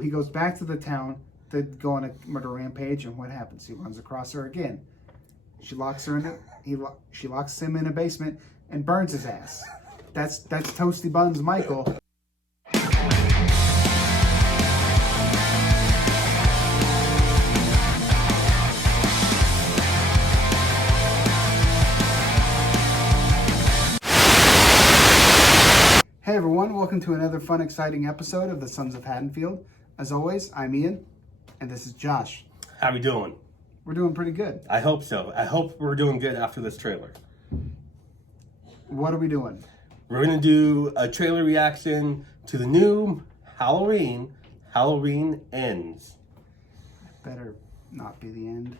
He goes back to the town to go on a murder rampage, and what happens? He runs across her again. She locks her in. She locks him in a basement and burns his ass. That's Toasty Buns Michael. Hey everyone, welcome to another fun, exciting episode of the Sons of Haddonfield. As always, I'm Ian, and this is Josh. How we doing? We're doing pretty good. I hope so. I hope we're doing good after this trailer. What are we doing? We're going to do a trailer reaction to the new Halloween Ends. Better not be the end.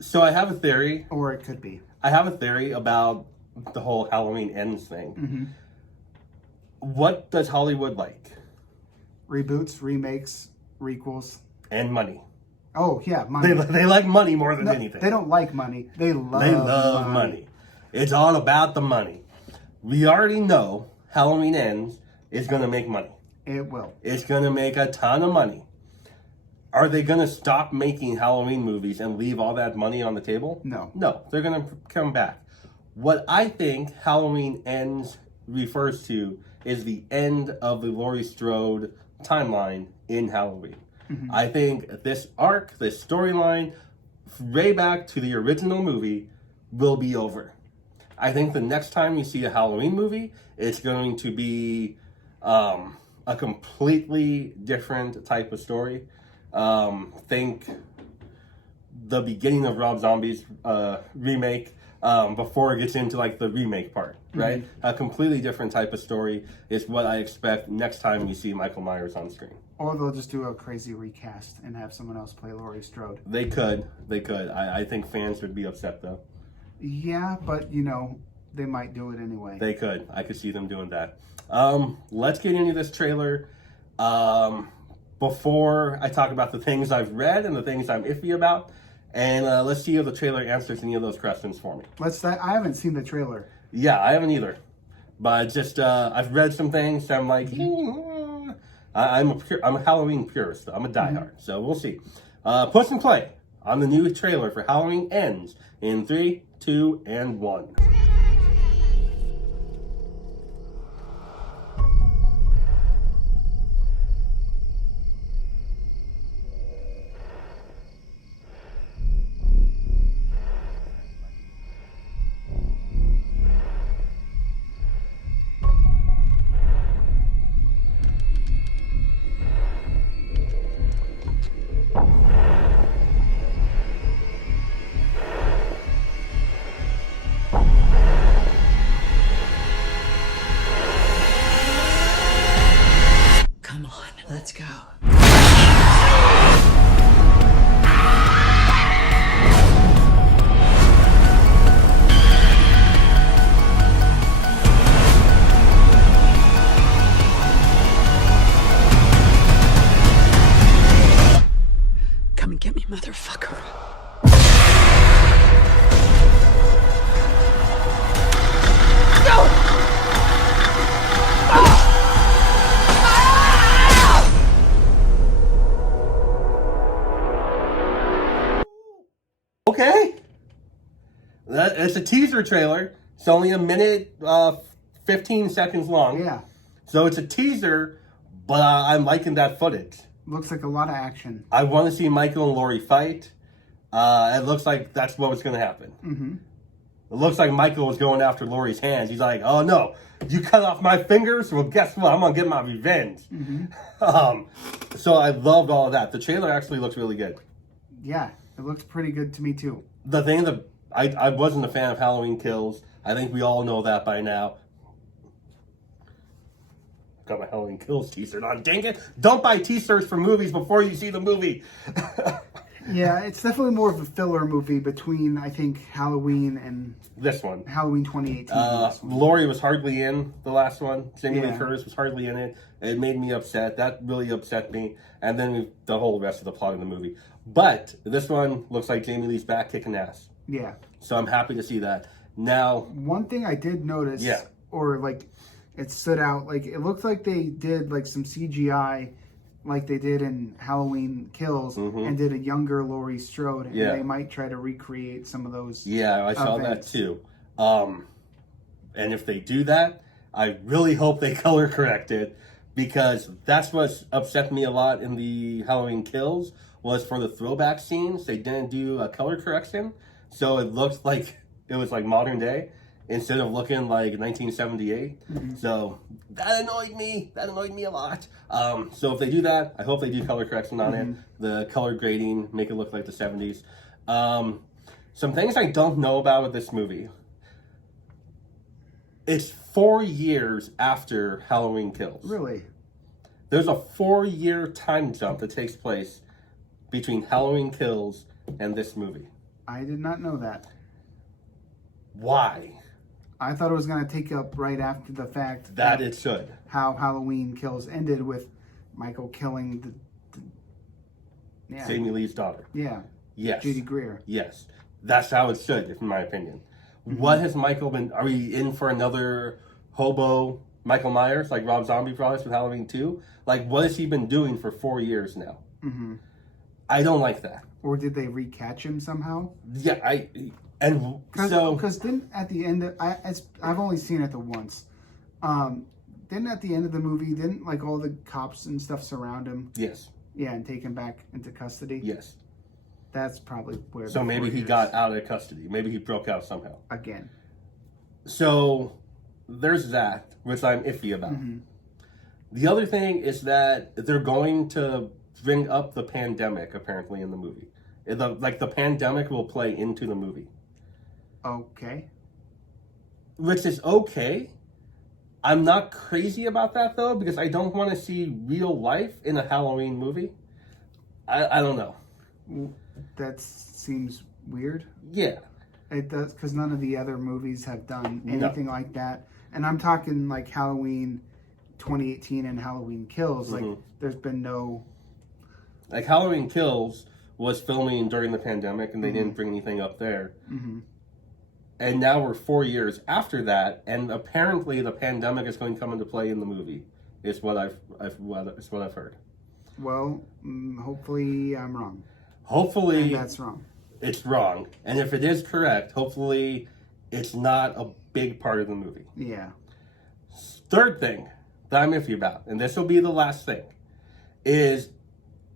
So I have a theory. Or it could be. I have a theory about the whole Halloween Ends thing. Mm-hmm. What does Hollywood like? Reboots, remakes, requels. And money. Oh, yeah, money. They like money more than anything. They don't like money. They love money. It's all about the money. We already know Halloween Ends is going to make money. It will. It's going to make a ton of money. Are they going to stop making Halloween movies and leave all that money on the table? No. No, they're going to come back. What I think Halloween Ends refers to is the end of the Laurie Strode timeline in Halloween. Mm-hmm. I think this arc, this storyline, way back to the original movie, will be over. I think the next time you see a Halloween movie, it's going to be a completely different type of story. Think the beginning of Rob Zombie's remake, before it gets into like the remake part, right? Mm-hmm. A completely different type of story is what I expect next time you see Michael Myers on screen. Or they'll just do a crazy recast and have someone else play Laurie Strode. They could. I think fans would be upset though. Yeah, but you know, they might do it anyway. They could. I could see them doing that. Let's get into this trailer. Before I talk about the things I've read and the things I'm iffy about, and let's see if the trailer answers any of those questions for me. I haven't seen the trailer. Yeah, I haven't either. But just I've read some things. So I'm like, I'm a Halloween purist. I'm a diehard. So we'll see. Push and play on the new trailer for Halloween Ends in 3, 2, and 1. Let's go. Come and get me, motherfucker. Okay. It's a teaser trailer. It's only a minute, 15 seconds long. Yeah. So it's a teaser, but I'm liking that footage. Looks like a lot of action. I want to see Michael and Laurie fight. It looks like that's what was going to happen. Mm-hmm. It looks like Michael was going after Laurie's hands. He's like, oh no, you cut off my fingers? Well, guess what? I'm going to get my revenge. Mm-hmm. So I loved all of that. The trailer actually looks really good. Yeah, it looks pretty good to me too. The thing that I wasn't a fan of Halloween Kills. I think we all know that by now. Got my Halloween Kills t-shirt on. Dang it. Don't buy t-shirts for movies before you see the movie. Yeah, it's definitely more of a filler movie between, I think, Halloween and... This one. Halloween 2018. Laurie was hardly in the last one. Jamie Lee Yeah. Curtis was hardly in it. It made me upset. That really upset me. And then the whole rest of the plot of the movie. But this one looks like Jamie Lee's back kicking ass. Yeah. So I'm happy to see that. Now... One thing I did notice, or like, it stood out, like, it looked like they did, like, some CGI like they did in Halloween Kills and did a younger Laurie Strode, and Yeah. they might try to recreate some of those. Yeah, I saw that events. too. And if they do that, I really hope they color correct it, because that's what upset me a lot in the Halloween Kills was for the throwback scenes, they didn't do a color correction, so it looked like it was like modern day instead of looking like 1978. So that annoyed me. That annoyed me a lot. So if they do that, I hope they do color correction on it. The color grading, make it look like the 70s. Some things I don't know about with this movie. It's 4 years after Halloween Kills. Really? There's a 4-year time jump that takes place between Halloween Kills and this movie. I did not know that. Why? I thought it was going to take up right after the fact That it should. how Halloween Kills ended with Michael killing the Jamie Lee's daughter. yeah, Yes. Judy Greer. Yes. That's how it should, in my opinion. What has Michael been... Are we in for another hobo Michael Myers, like Rob Zombie brought us with Halloween 2? Like, what has he been doing for 4 years now? I don't like that. Or did they recatch him somehow? Yeah, Because then at the end, I've only seen it the once. Then at the end of the movie, didn't like all the cops and stuff surround him? Yes. Yeah, and take him back into custody. Yes. That's probably where. So the maybe 4 he years- got out of custody. Maybe he broke out somehow. again. So there's that, which I'm iffy about. The other thing is that they're going to bring up the pandemic, apparently, in the movie. The pandemic will play into the movie. Okay. Which is okay. I'm not crazy about that, though, because I don't want to see real life in a Halloween movie. I don't know. That seems weird. Yeah. It does, because none of the other movies have done No. anything like that. And I'm talking like Halloween 2018 and Halloween Kills. Like, there's been no. Like, Halloween Kills was filming during the pandemic, and they didn't bring anything up there. And now we're 4 years after that, and apparently the pandemic is going to come into play in the movie. Is what I've heard. Well, hopefully I'm wrong. Hopefully And that's wrong. it's wrong, and if it is correct, hopefully it's not a big part of the movie. Yeah. Third thing that I'm iffy about, and this will be the last thing, is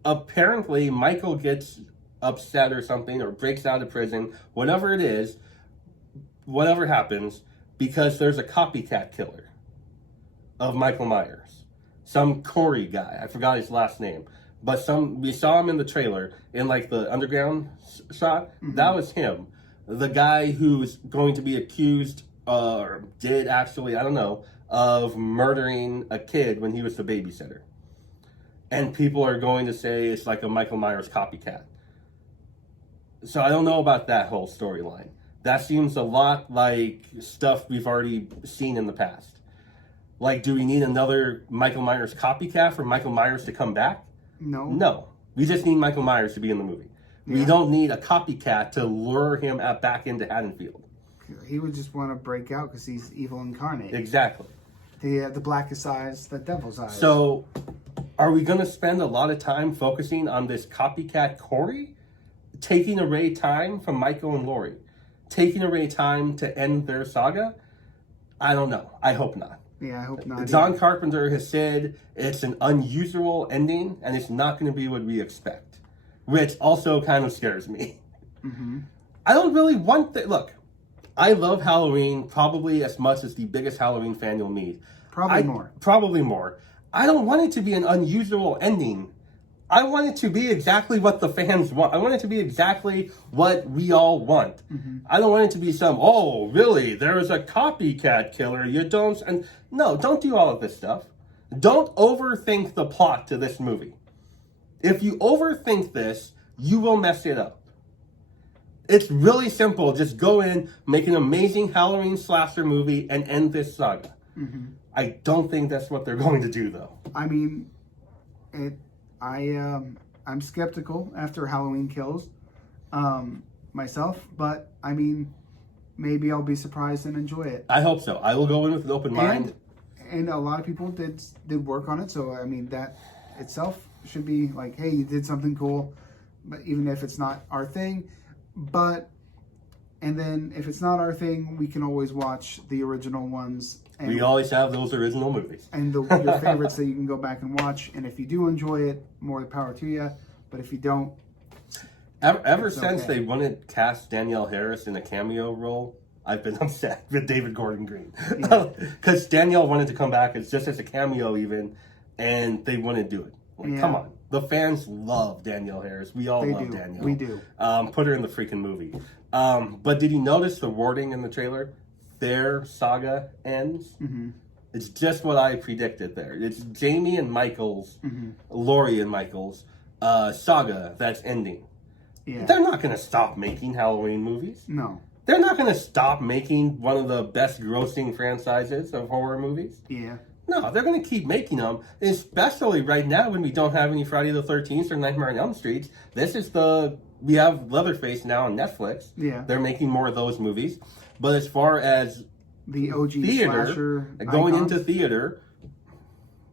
apparently Michael gets upset or something, or breaks out of prison, whatever it is, whatever happens, because there's a copycat killer of Michael Myers. Some Corey guy, I forgot his last name, but we saw him in the trailer, in like the underground shot, that was him. The guy who's going to be accused, or did actually, I don't know, of murdering a kid when he was the babysitter. And people are going to say it's like a Michael Myers copycat. So I don't know about that whole storyline. That seems a lot like stuff we've already seen in the past. Like, do we need another Michael Myers copycat for Michael Myers to come back? No. No. We just need Michael Myers to be in the movie. We don't need a copycat to lure him back into Haddonfield. He would just want to break out because he's evil incarnate. Exactly. The blackest eyes, the devil's eyes. So, are we going to spend a lot of time focusing on this copycat Corey? Taking away time from Michael and Laurie? Taking away time to end their saga? I don't know. I hope not. Yeah, I hope not. John either. Carpenter has said it's an unusual ending and it's not going to be what we expect, which also kind of scares me. I don't really want that. Look, I love Halloween probably as much as the biggest Halloween fan you'll meet. Probably more. Probably more. I don't want it to be an unusual ending. I want it to be exactly what the fans want. I want it to be exactly what we all want. I don't want it to be oh, really? There is a copycat killer. You don't... And no, don't do all of this stuff. Don't overthink the plot to this movie. If you overthink this, you will mess it up. It's really simple. Just go in, make an amazing Halloween slasher movie, and end this saga. I don't think that's what they're going to do, though. I mean, I'm skeptical after Halloween Kills myself, but I mean, maybe I'll be surprised and enjoy it. I hope so. I will go in with an open mind. And a lot of people did work on it, so I mean that itself should be like, hey, you did something cool, but even if it's not our thing. But and then if it's not our thing, we can always watch the original ones. And We always have those original movies. and your favorites that you can go back and watch. And if you do enjoy it, more the power to you. But if you don't, Ever It's since okay. they wanted to cast Danielle Harris in a cameo role, I've been upset with David Gordon Green. Yeah. Because Danielle wanted to come back as just as a cameo even, and they wouldn't do it. Like, Yeah. come on. The fans love Danielle Harris. We all they love do. Danielle. We do. Put her in the freaking movie. But did you notice the wording in the trailer? Their saga ends. Mm-hmm. It's just what I predicted there. It's Jamie and Michael's, Mm-hmm. Laurie and Michael's saga that's ending. Yeah. They're not going to stop making Halloween movies. No. They're not going to stop making one of the best grossing franchises of horror movies. Yeah. No, they're going to keep making them, especially right now when we don't have any Friday the 13th or Nightmare on Elm Street. We have Leatherface now on Netflix. Yeah. They're making more of those movies. But as far as The OG theater, slasher going icons. into theater,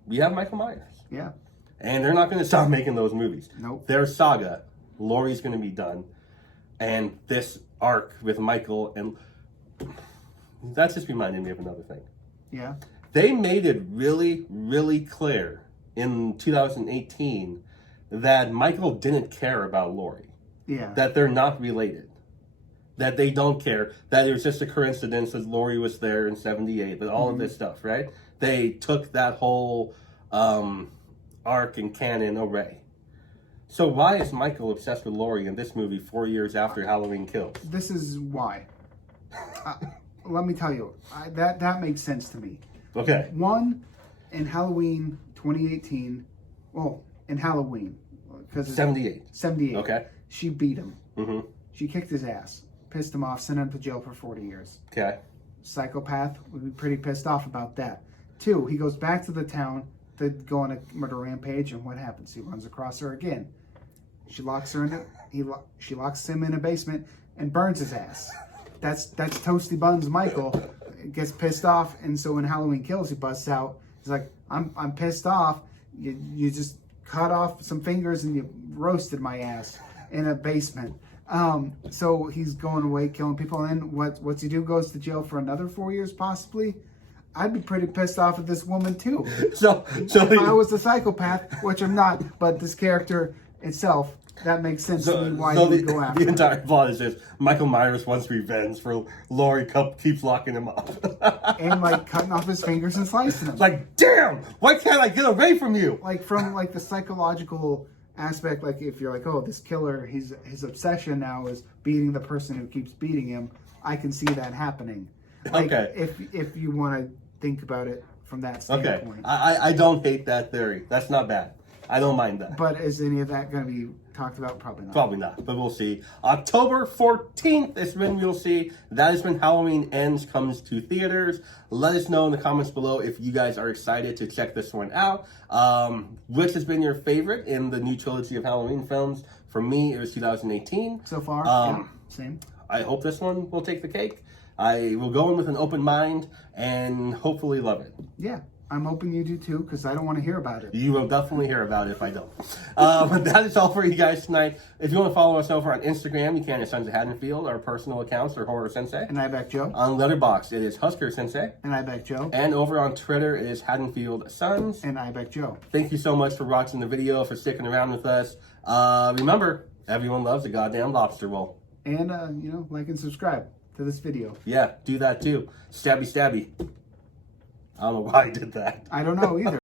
we have Michael Myers. Yeah. And they're not going to stop making those movies. Nope. Their saga, Laurie's going to be done. And this arc with Michael, and that just reminded me of another thing. Yeah. They made it really, really clear in 2018 that Michael didn't care about Laurie, Yeah. that they're not related, that they don't care, that it was just a coincidence that Laurie was there in 78, that all of this stuff, right? They took that whole arc and canon array. So why is Michael obsessed with Laurie in this movie 4 years after Halloween Kills? This is why. Let me tell you, that makes sense to me. Okay. One, in Halloween 2018, well, in Halloween, because 78. 78. Okay. She beat him. Mm-hmm. She kicked his ass, pissed him off, sent him to jail for 40 years. Okay. Psychopath would be pretty pissed off about that. Two, he goes back to the town to go on a murder rampage, and what happens? He runs across her again. She locks her in she locks him in a basement and burns his ass. That's Toasty Buns Michael gets pissed off, and so when Halloween Kills, he busts out. He's like, I'm pissed off. You just cut off some fingers and you roasted my ass in a basement. So he's going away killing people, and then what's he do? Goes to jail for another 4 years possibly. I'd be pretty pissed off at this woman too. So If I was a psychopath, which I'm not, but this character itself, that makes sense to me why he would go after the her. entire plot is just Michael Myers wants revenge for Laurie keeps locking him up. And like cutting off his fingers and slicing them. Like, damn, why can't I get away from you? Like from like the psychological aspect, like if you're like, oh, this killer, his obsession now is beating the person who keeps beating him. I can see that happening. Like, Okay. If you want to think about it from that Okay, standpoint. I don't hate that theory. That's not bad. I don't mind that. But is any of that going to be talked about? Probably not. Probably not, but we'll see. October 14th is when we'll see. That is when Halloween Ends comes to theaters. Let us know in the comments below if you guys are excited to check this one out. Which has been your favorite in the new trilogy of Halloween films? For me, it was 2018. So far, yeah, same. I hope this one will take the cake. I will go in with an open mind and hopefully love it. Yeah, I'm hoping you do too, because I don't want to hear about it. You will definitely hear about it if I don't. But that is all for you guys tonight. If you want to follow us over on Instagram, you can at Sons of Haddonfield. Our personal accounts are Horror Sensei. And I back Joe. On Letterboxd, it is Husker Sensei. And I back Joe. And over on Twitter, it is Haddonfield Sons. And I back Joe. Thank you so much for watching the video, for sticking around with us. Remember, everyone loves a goddamn lobster roll. And, like and subscribe to this video. Yeah, do that too. Stabby, stabby. I don't know why I did that. I don't know either.